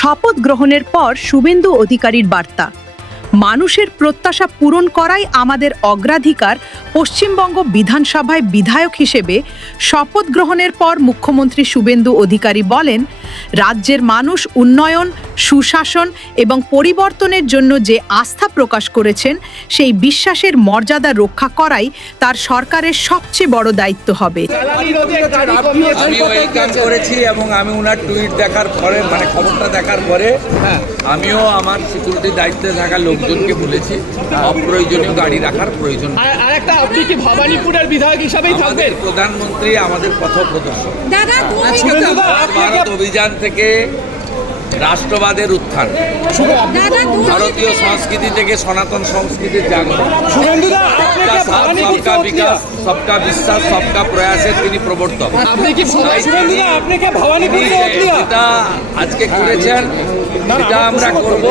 শপথ গ্রহণের পর শুভেন্দু অধিকারীর বার্তা, মানুষের প্রত্যাশা পূরণ করাই আমাদের অগ্রাধিকার। পশ্চিমবঙ্গ বিধানসভায় বিধায়ক হিসেবে শপথ গ্রহণের পর মুখ্যমন্ত্রী শুভেন্দু অধিকারী বলেন, রাজ্যের মানুষ উন্নয়ন, সুশাসন এবং পরিবর্তনের জন্য যে আস্থা প্রকাশ করেছেন, সেই বিশ্বাসের মর্যাদা রক্ষা করাই তার সরকারের সবচেয়ে বড় দায়িত্ব হবে। আমি ওই কাজ করেছি এবং আমি ওনার টুইট দেখার পরে, মানে খবরটা দেখার পরে আমিও আমার সিকিউরিটি দায়িত্বে থাকা লোকজনকে বলেছি অপ্রয়োজনীয় গাড়ি রাখার প্রয়োজন। আরেকটা, আপনি কি ভবানীপুরের বিধায়ক হিসাবেই থাকবেন? আমাদের প্রধানমন্ত্রী আমাদের পথপ্রদর্শক। শুভেন্দুদা, ভারত অভিযান থেকে রাষ্ট্রবাদের উত্থান, ভারতীয় সংস্কৃতি থেকে সনাতন সংস্কৃতির জাগরণ, শুভেন্দুদা, সবকা সাথ, সবকা বিকাশ, সবকা বিশ্বাস, সবকা প্রয়াসের তিনি প্রবর্তক। শুভেন্দুদা, আপনি কি ভবানীপুর যেটা আজকে করেছেন সেটা আমরা করব।